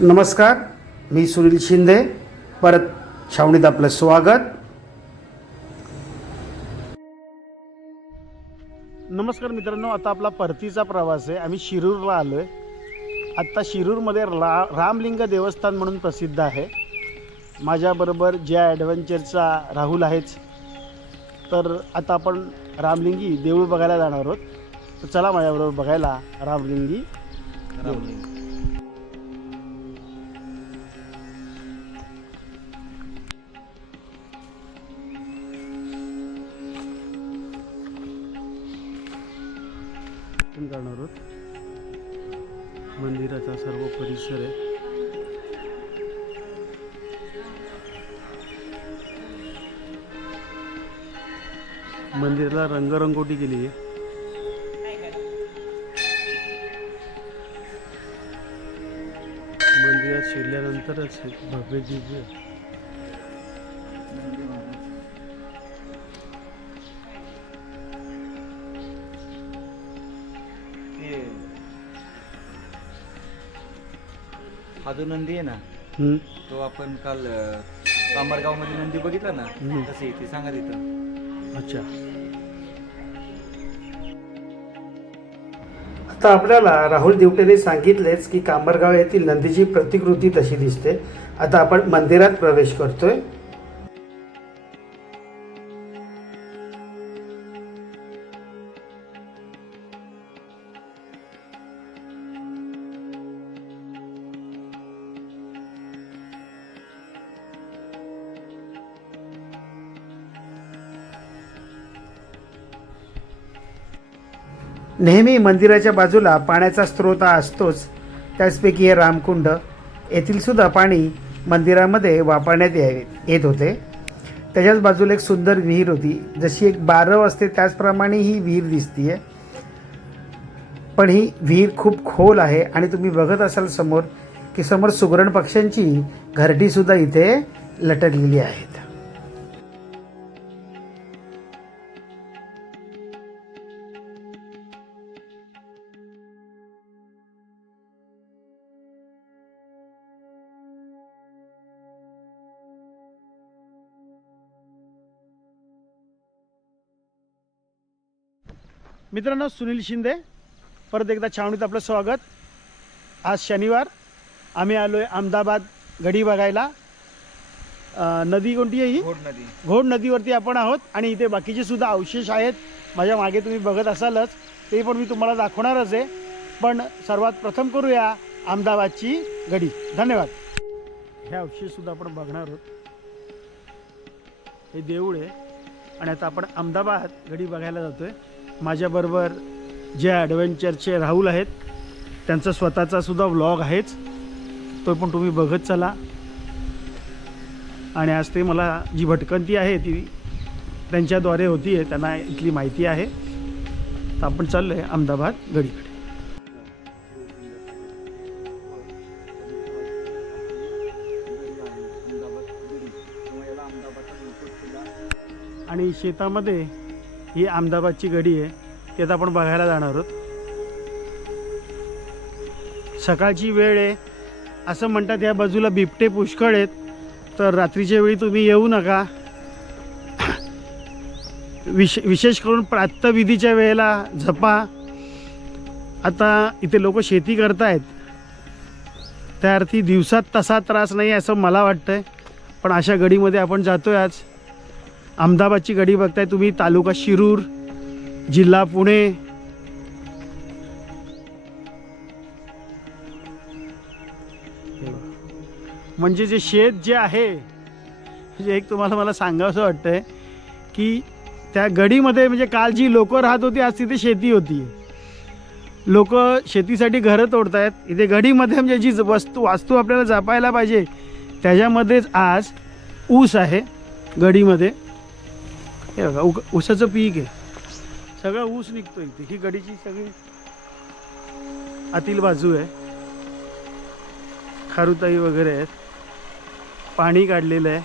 नमस्कार, मी सुनील शिंदे. परत छावणीत आपलं स्वागत. नमस्कार मित्रांनो, आता आपला परतीचा प्रवास आहे. आम्ही शिरूरला आलो आहे. आत्ता शिरूरमध्ये रामलिंग देवस्थान म्हणून प्रसिद्ध आहे. माझ्याबरोबर ज्या ॲडव्हेंचरचा राहुल आहेच. तर आता आपण रामलिंगी देऊळ बघायला जाणार आहोत. तर चला माझ्याबरोबर बघायला रामलिंगी देऊळ. करणार आहोत. मंदिराचा सर्व परिसर आहे. मंदिराला रंगरंगोटी केली आहे. मंदिरात शिरल्यानंतरच भव्य दिव्य हा जो नंदी आहे ना, तो आपण काल कामरगाव मध्ये नंदी बघितला ना, तसे ते सांगा तिथं. अच्छा. आता आपल्याला राहुल दिवटेने सांगितलेच की कांबरगाव येथील नंदीची प्रतिकृती तशी दिसते. आता आपण मंदिरात प्रवेश करतोय. नेहमी मंदिराच्या बाजूला पाण्याचा स्रोत असतोच. त्याचपैकी हे रामकुंड येथील सुद्धा पाणी मंदिरामध्ये वापरण्यात येत होते. त्याच्याच बाजूला एक सुंदर विहीर होती. जशी एक बारव असते त्याचप्रमाणे ही विहीर दिसतीये. पण ही विहीर खूप खोल आहे आणि तुम्ही बघत असाल समोर की समोर सुगरण पक्ष्यांची घरटी सुद्धा इथे लटकलेली आहेत. मित्रांनो, सुनील शिंदे परत एकदा छावणीत आपलं स्वागत. आज शनिवार. आम्ही आलो आहे अहमदाबाद गडी बघायला. नदी कोणती आहे ही? घोड नदी. घोड नदीवरती आपण आहोत आणि इथे बाकीचे सुद्धा अवशेष आहेत. माझ्या मागे तुम्ही बघत असालच, ते पण मी तुम्हाला दाखवणारच आहे. पण सर्वात प्रथम करूया अहमदाबादची गडी. धन्यवाद. हे अवशेष सुद्धा आपण बघणार आहोत. हे देऊळ आहे आणि आता आपण अहमदाबाद गडी बघायला जातोय. माझ्याबरोबर जे ॲडव्हेंचरचे राहुल आहेत, त्यांचा स्वतःचा सुद्धा व्लॉग आहेच, तो पण तुम्ही बघत चला. आणि आज ते मला जी भटकंती आहे ती त्यांच्याद्वारे होती आहे, त्यांना इथली माहिती आहे. तर आपण चाललो आहे अहमदाबाद गडीकडे. आणि शेतामध्ये ही अहमदाबादची गडी आहे, ते आता आपण बघायला जाणार आहोत. सकाळची वेळ आहे. असं म्हणतात या बाजूला बिबटे पुष्कळ आहेत, तर रात्रीच्या वेळी तुम्ही येऊ नका. विशेष करून प्रातःविधीच्या वेळेला झपा. आता इथे लोक शेती करतायत, त्या अर्थी दिवसात तसा त्रास नाही असं मला वाटतंय. पण अशा गडीमध्ये आपण जातोय आज. अहमदाबादची गडी बघताय तुम्ही. तालुका शिरूर, जिल्हा पुणे. म्हणजे जे शेत जे आहे, म्हणजे एक तुम्हाला मला सांगावंसं वाटतंय की त्या गडीमध्ये म्हणजे काल जी लोक राहत होती, आज तिथे शेती होती. लोक शेतीसाठी घरं तोडतायत. इथे गडीमध्ये म्हणजे जी वास्तू आपल्याला जपायला पाहिजे त्याच्यामध्येच आज ऊस आहे गडीमध्ये. हे बघा, ऊसाचं पीक आहे. सगळं ऊस निघतो इथे. ही गडीची सगळी आतील बाजू आहे. खारुताई वगैरे आहेत. पाणी काढलेलं आहे.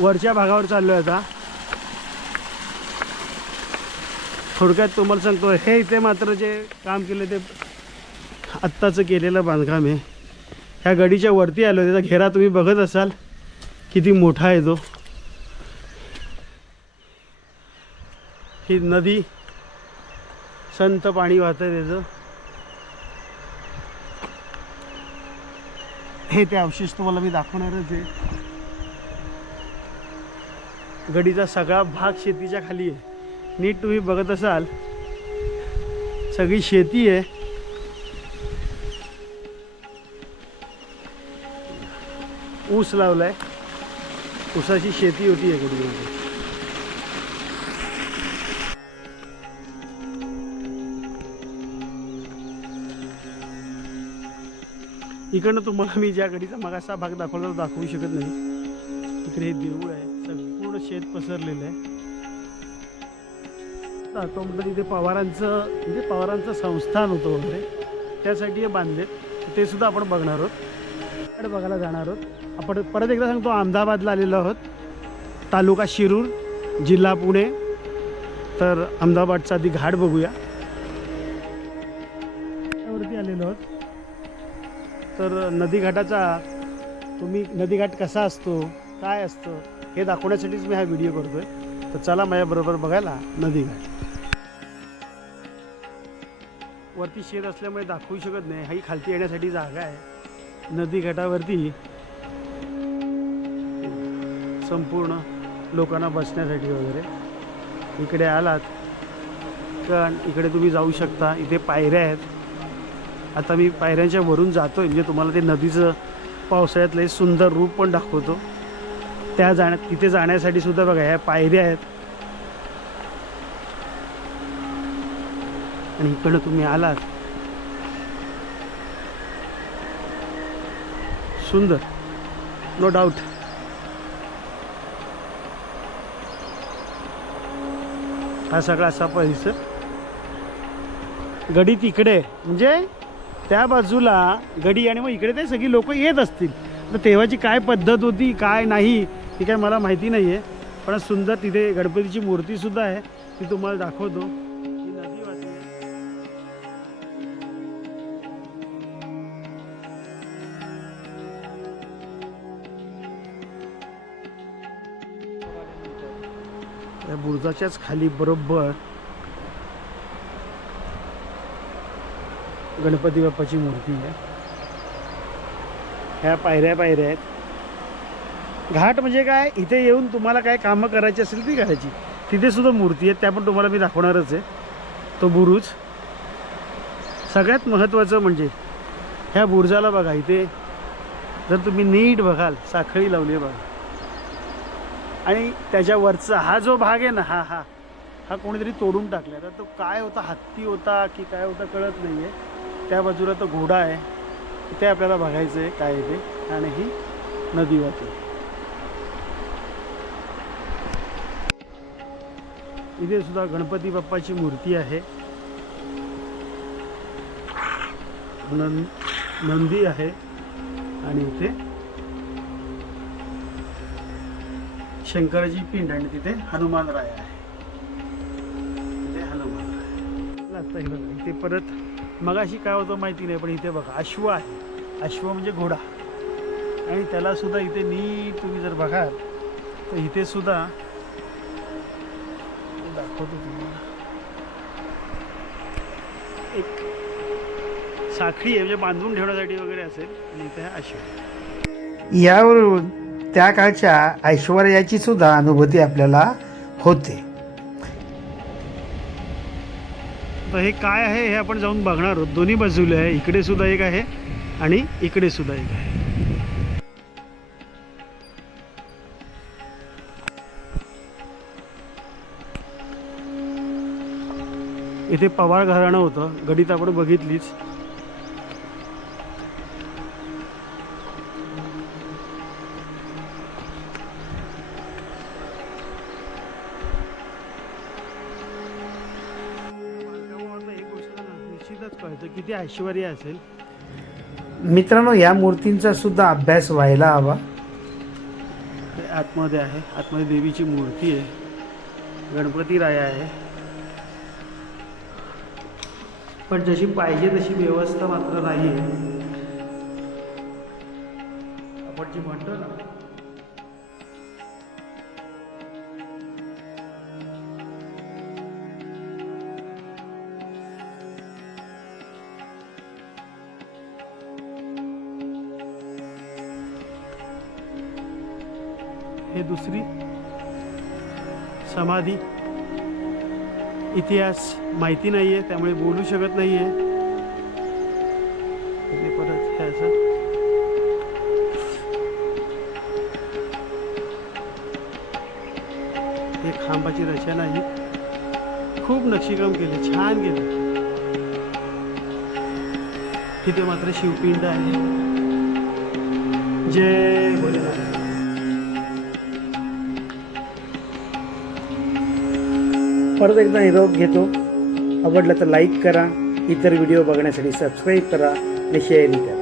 वरच्या भागावर चाललो आहे आता. थोडक्यात तुम्हाला सांगतो, हे इथे मात्र जे काम केलं ते आत्ताचं केलेलं बांधकाम आहे. ह्या गडीच्या वरती आलो, त्याचा घेरा तुम्ही बघत असाल किती मोठा आहे तो. ही नदी, संत पाणी वाहत आहे त्याचं. हे ते अवशेष तुम्हाला मी दाखवणारच आहे. गडीचा सगळा भाग शेतीच्या खाली आहे. नीट तुम्ही बघत असाल सगळी शेती आहे. ऊस लावलाय, ऊसाची शेती होती या गडीमध्ये. इकडनं तुम्हाला मी ज्या गडीचा मागासा भाग दाखवला तो दाखवू शकत नाही. इकडे हे देऊळ आहे, संपूर्ण शेत पसरलेलं आहे. तो म्हटलं तिथे पवारांचं म्हणजे पवारांचं संस्थान होतं वगैरे, त्यासाठी हे बांधलेत. ते सुद्धा आपण बघणार आहोत, बघायला जाणार आहोत. आपण परत एकदा सांगतो, अहमदाबादला आलेलो आहोत, तालुका शिरूर, जिल्हा पुणे. तर अहमदाबादचा आधी घाट बघूया. त्यावरती आलेलो आहोत. तर नदीघाटाचा तुम्ही नदीघाट कसा असतो, काय असतं हे दाखवण्यासाठीच मी हा व्हिडिओ करतोय. तर चला माझ्याबरोबर बघायला नदीघाट. वरती शेत असल्यामुळे दाखवू शकत नाही, ही खालती येण्यासाठी जागा आहे. नदीघाटावरती संपूर्ण लोकांना बसण्यासाठी वगैरे. इकडे आलात कारण इकडे तुम्ही जाऊ शकता. इथे पायऱ्या आहेत. आता मी पायऱ्यांच्या वरून जातोय, म्हणजे तुम्हाला ते नदीचं पावसाळ्यातलं हे सुंदर रूप पण दाखवतो. तिथे जाण्यासाठी सुद्धा बघा ह्या पायऱ्या आहेत. आणि इकडं तुम्ही आलात, सुंदर, नो डाऊट. हा सगळा असा परिसर. गडी तिकडे म्हणजे त्या बाजूला गडी, आणि मग इकडे ते सगळी लोक येत असतील. तर तेव्हाची काय पद्धत होती काय नाही ती काय मला माहिती नाही आहे. पण सुंदर तिथे गणपतीची मूर्तीसुद्धा आहे, ती तुम्हाला दाखवतो. ही नदी वाहते. या बुरुजाच्याच खाली बरोबर गणपती बाप्पाची मूर्ती आहे. ह्या पायऱ्या आहेत. घाट म्हणजे काय, इथे येऊन तुम्हाला काय कामं करायची असेल ती करायची. तिथे सुद्धा मूर्ती आहेत, त्या पण तुम्हाला मी दाखवणारच आहे. तो बुरुज सगळ्यात महत्त्वाचं म्हणजे ह्या बुरुजाला बघा. इथे जर तुम्ही नीट बघाल साखळी लावली आहे बघा. आणि त्याच्यावरचा हा जो भाग आहे ना, हा कोणीतरी तोडून टाकला. तर तो काय होता, हत्ती होता की काय होता कळत नाही आहे. त्या बाजूला तो घोडा आहे, ते आपल्याला बघायचं आहे काय आहे ते. आणि ही नदी वाहते. इथे सुद्धा गणपती बाप्पाची मूर्ती आहे. नंदी आहे. आणि इथे शंकराची पिंड, आणि तिथे हनुमानराय आहे. इथे हनुमानराय. इथे परत मगाशी काय होतं माहिती नाही, पण इथे बघा अश्व आहे. अश्व म्हणजे घोडा. आणि त्याला सुद्धा इथे नीट तुम्ही जर बघाल तर इथे सुद्धा दाखवतो तुम्हाला. एक साखळी आहे, म्हणजे बांधून ठेवण्यासाठी वगैरे असेल. आणि इथे हा अश्व. यावरून त्या काळच्या ऐश्वर्याची सुद्धा अनुभूती आपल्याला होते. तर हे काय आहे हे आपण जाऊन बघणार आहोत. दोन्ही बाजूला आहे. इकडे सुद्धा एक आहे आणि इकडे सुद्धा एक आहे. इथे पवार घराणं होतं. गडीत आपण बघितलीच. किती ऐश्वर्य असेल. मित्रांनो, या मूर्तींचा सुद्धा अभ्यास व्हायला हवा. हे आतमध्ये आहे, आतमध्ये देवीची मूर्ती आहे, गणपती राया आहे, पण जशी पाहिजे तशी व्यवस्था मात्र नाही आहे. आपण जी म्हणतो ना हे दुसरी समाधी, इतिहास माहिती नाही आहे त्यामुळे बोलू शकत नाही आहे. परत हे असं हे खांबाची रचना आहे, खूप नक्षीकाम केले, छान केलं. तिथे मात्र शिवपिंड आहे. जय भोलेनाथ. परत एकदा निरोप घेतो. आवडलं तर लाईक करा, इतर व्हिडिओ बघण्यासाठी सबस्क्राईब करा आणि शेअरही करा.